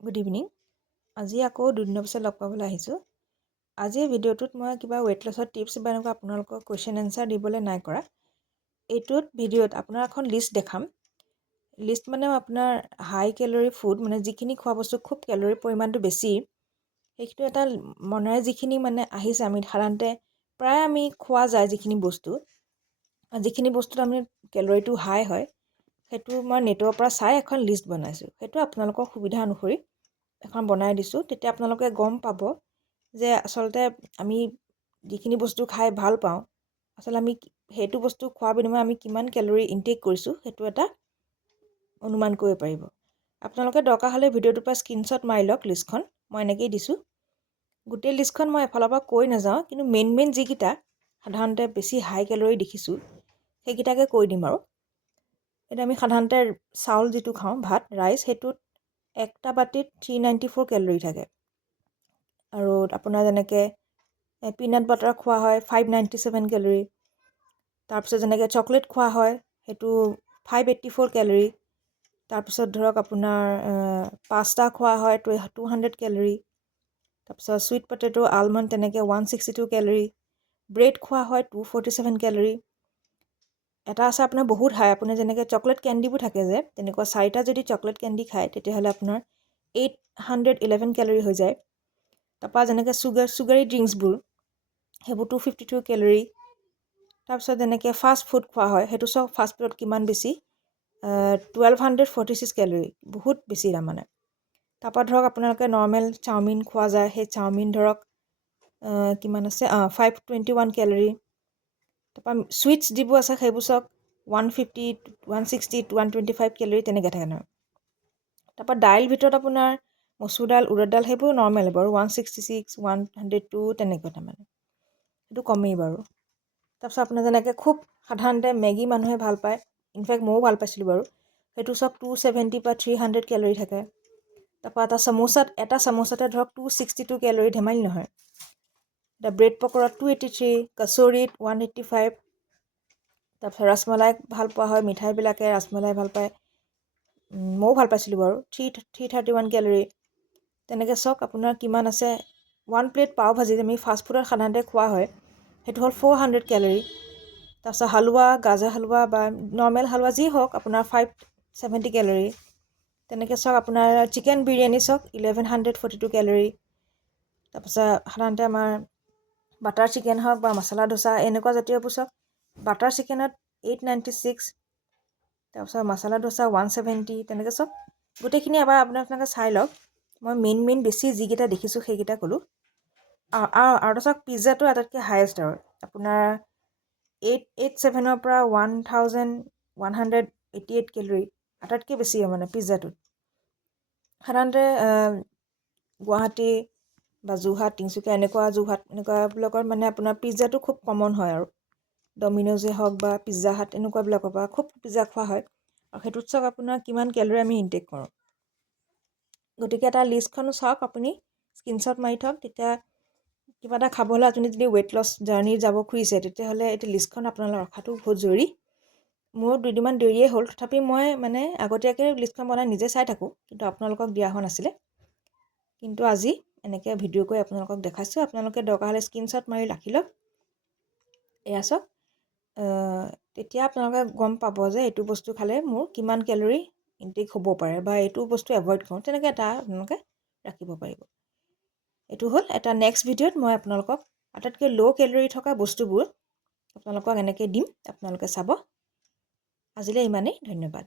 Good evening. আজি আকৌ দুদিনৰ পিছত লগ পাবলৈ আহিছোঁ। আজিৰ ভিডিঅ'টোত মই কিবা ৱেইট লছৰ টিপছ বা এনেকুৱা আপোনালোকৰ কুৱেশ্যন এনচাৰ দিবলৈ নাই কৰা। এইটোত ভিডিঅ'ত আপোনাৰ এখন লিষ্ট দেখাম। লিষ্ট মানে আপোনাৰ হাই কেলৰি ফুড, মানে যিখিনি খোৱা বস্তু খুব কেলৰিৰ পৰিমাণটো বেছি, সেইটো এটা মনেৰে যিখিনি মানে আহিছে, আমি সাধাৰণতে প্ৰায় আমি খোৱা যায় যিখিনি বস্তুত আমি কেলৰিটো হাই হয়, সেইটো মই নেটৰ পৰা চাই এখন লিষ্ট বনাইছোঁ। সেইটো আপোনালোকৰ সুবিধা অনুসৰি এখন বনাই দিছোঁ। তেতিয়া আপোনালোকে গম পাব যে আচলতে আমি যিখিনি বস্তু খাই ভাল পাওঁ, আচলতে আমি সেইটো বস্তু খোৱাৰ বিনিময়ত আমি কিমান কেলৰি ইনটেক কৰিছোঁ, সেইটো এটা অনুমান কৰিব পাৰিব। আপোনালোকে দৰকাৰ হ'লে ভিডিঅ'টোৰ পৰা স্ক্ৰীনশ্বট মাৰি লওক লিষ্টখন। মই এনেকেই দিছোঁ। গোটেই লিষ্টখন মই এফালৰ পৰা কৈ নাযাওঁ, কিন্তু মেইন যিকেইটা সাধাৰণতে বেছি হাই কেলৰি দেখিছোঁ, সেইকেইটাকে কৈ দিম আৰু। এতিয়া আমি সাধাৰণতে চাউল যিটো খাওঁ, ভাত, ৰাইচ, সেইটোত একটা বাতিত 394 কেলৰি থাকে। আৰু আপোনাৰ যেনেকৈ পিনাট বাটাৰ খোৱা হয় 597 কেলৰি। তাৰপিছত যেনেকৈ চকলেট খোৱা হয়, সেইটো 584 কেলৰি। তাৰপিছত ধৰক আপোনাৰ পাস্তা খোৱা হয় 200 কেলৰি। তাৰপিছত চুইট পটেটো, আলমণ্ড তেনেকৈ 162 কেলৰি। ব্ৰেড খোৱা হয় 247 কেলৰি। এটা আছে আপোনাৰ বহুত হাই, আপোনাৰ যেনেকৈ চকলেট কেণ্ডিবোৰ থাকে যে, তেনেকুৱা 4টা যদি চকলেট কেণ্ডি খায়, তেতিয়াহ'লে আপোনাৰ 811 কেলৰি হৈ যায়। তাৰপৰা যেনেকৈ চুগাৰী ড্ৰিংকছবোৰ, সেইবোৰ 252 কেলৰি। তাৰপিছত যেনেকৈ ফাষ্ট ফুড খোৱা হয়, সেইটো চাওক ফাষ্ট ফুডত কিমান বেছি, 1246 কেলৰি, বহুত বেছি তাৰমানে। তাৰপৰা ধৰক আপোনালোকে নৰ্মেল চাওমিন খোৱা যায়, সেই চাওমিন ধৰক কিমান আছে, 521 কেলৰি। তাৰপৰা চুইটছ যিবোৰ আছে সেইবোৰ চাওক 150, 160, 125 কেলৰি তেনেকৈ থাকে নহয়। তাৰপৰা দাইল ভিতৰত আপোনাৰ মচুৰ দাইল, উৰদ দাইল, সেইবোৰ নৰ্মেল বাৰু, 166, 102 তেনেকৈ তাৰমানে, সেইটো কমেই বাৰু। তাৰপিছত আপোনাৰ যেনেকৈ খুব সাধাৰণতে মেগী মানুহে ভাল পায়, ইনফেক্ট ময়ো ভাল পাইছিলোঁ বাৰু, সেইটো চাওক 270 বা 300 কেলৰি থাকে। তাৰপৰা এটা চামুচতে ধৰক 262 কেলৰি, ধেমালি নহয়। এতিয়া ব্ৰেড পকৰাত 283, কচৰিত 185। তাৰপিছত ৰসমলাই ভাল পোৱা হয়, মিঠাইবিলাকে ৰসমলাই ভাল পায়, ময়ো ভাল পাইছিলোঁ বাৰু, 331 কেলৰি। তেনেকৈ চাওক আপোনাৰ কিমান আছে। 1 প্লেট পাও ভাজি আমি ফাষ্ট ফুডত সাধাৰণতে খোৱা হয়, সেইটো হ'ল 400 কেলৰি। তাৰপিছত হালোৱা, গাজৰ হালোৱা বা নৰ্মেল হালোৱা যি হওক, আপোনাৰ 570 কেলৰি। তেনেকৈ চাওক আপোনাৰ চিকেন বিৰিয়ানী চাওক 1142 কেলৰি। তাৰপিছত সাধাৰণতে আমাৰ বাটাৰ চিকেন হওক বা মছলা ডোচা, এনেকুৱা জাতীয়বোৰ চাওক, বাটাৰ চিকেনত 896, তাৰপিছত মছলা ডোচা 170, তেনেকৈ চব গোটেইখিনি এবাৰ আপোনালোকে চাই লওক। মই মেইন বেছি যিকেইটা দেখিছোঁ সেইকেইটা ক'লোঁ। আৰু চাওক পিজ্জাটো আটাইতকৈ হায়েষ্ট আৰু আপোনাৰ 887 পৰা 1188 কেলৰি, আটাইতকৈ বেছি মানে পিজ্জাটোত। সাধাৰণতে গুৱাহাটী বা যোৰহাট, তিনিচুকীয়া এনেকুৱাবিলাকত মানে আপোনাৰ পিজ্জাটো খুব কমন হয় আৰু। ডমিন'জে হওক বা পিজ্জা হাট, এনেকুৱাবিলাকৰ পৰা খুব পিজ্জা খোৱা হয়। আৰু সেইটোত চাওক আপোনাৰ কিমান কেলৰি আমি ইনটেক কৰোঁ। গতিকে এটা লিষ্টখন চাওক, আপুনি স্ক্ৰীনশ্বট মাৰি থওক। তেতিয়া কিবা এটা খাবলৈ আপুনি যদি ৱেইট লছ জাৰ্ণি যাব খুজিছে, তেতিয়াহ'লে এইটো লিষ্টখন আপোনালোকে ৰখাটো বহুত জৰুৰী। মোৰ দুদিনমান দেৰিয়ে হ'ল, তথাপি মই মানে আগতীয়াকৈ লিষ্টখন বনাই নিজে চাই থাকোঁ, কিন্তু আপোনালোকক দিয়া হোৱা নাছিলে। কিন্তু আজি এনেকৈ ভিডিঅ' কৰি আপোনালোকক দেখাইছোঁ। আপোনালোকে দৰকাৰ হ'লে স্ক্ৰীনশ্বট মাৰি ৰাখি লওক। এয়া চাওক, তেতিয়া আপোনালোকে গম পাব যে এইটো বস্তু খালে মোৰ কিমান কেলৰি ইনটেক হ'ব পাৰে, বা এইটো বস্তু এভইড কৰোঁ, তেনেকৈ এটা আপোনালোকে ৰাখিব পাৰিব। এইটো হ'ল এটা নেক্সট ভিডিঅ'ত মই আপোনালোকক আটাইতকৈ ল' কেলৰি থকা বস্তুবোৰ আপোনালোকক এনেকৈ দিম, আপোনালোকে চাব। আজিলৈ ইমানেই, ধন্যবাদ।